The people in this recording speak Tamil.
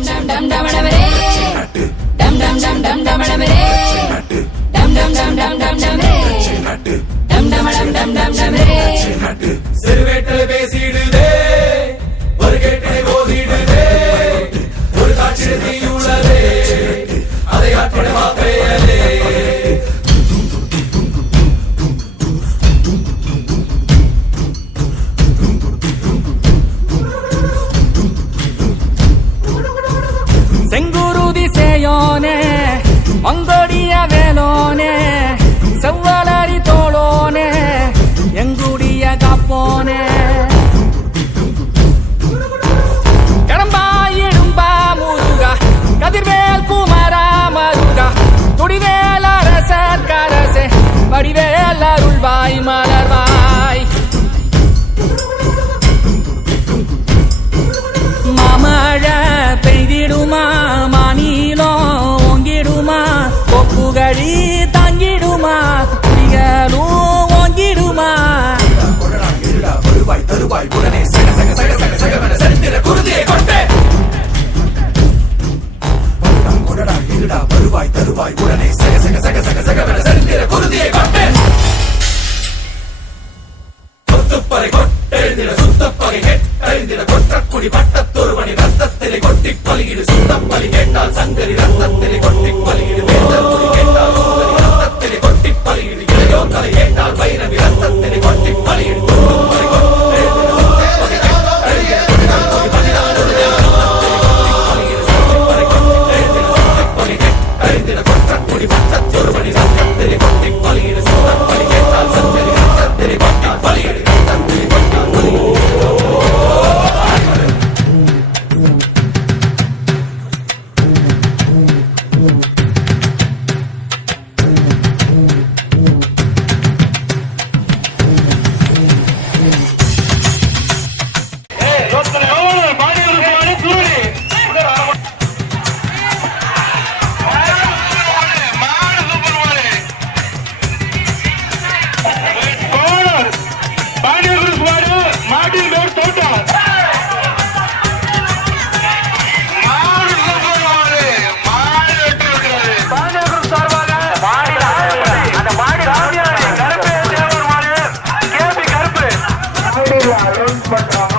டம் டம் டம் டமடமரே டம் டம் டம் டம் டமடமரே டம் டம் டம் டம் டம் டமரே டம் டமடம் டம் டம் டமரே செருவேட்டை பேசிடுதே ஒரு ஓதிடுதே ஒரு தீயுள்ளதே அதை ஆற்றிட புகழி தங்கிடுமா குடிகளும் ஓங்கிடுமா வருவாய் தருவாய் உடனே சக சக சக சக சகவென சரித்திர குருதியை கொண்டே கொடடா இருடா வருவாய் தருவாய் உடனே சக சக சக சக சரித்திர குருதியை கொத்துப்பறை கொட்டெழுந்திட சுத்தப்பகை கொற்றக்குடி பட்டத்தொருவனி ரத்தத்திலே கொட்டிக் கொலியிடு சுத்தப்பலி கேட்டால் சங்கரி ரத்தத்திலே கொட்டிக் கொலியிடு but. Uh,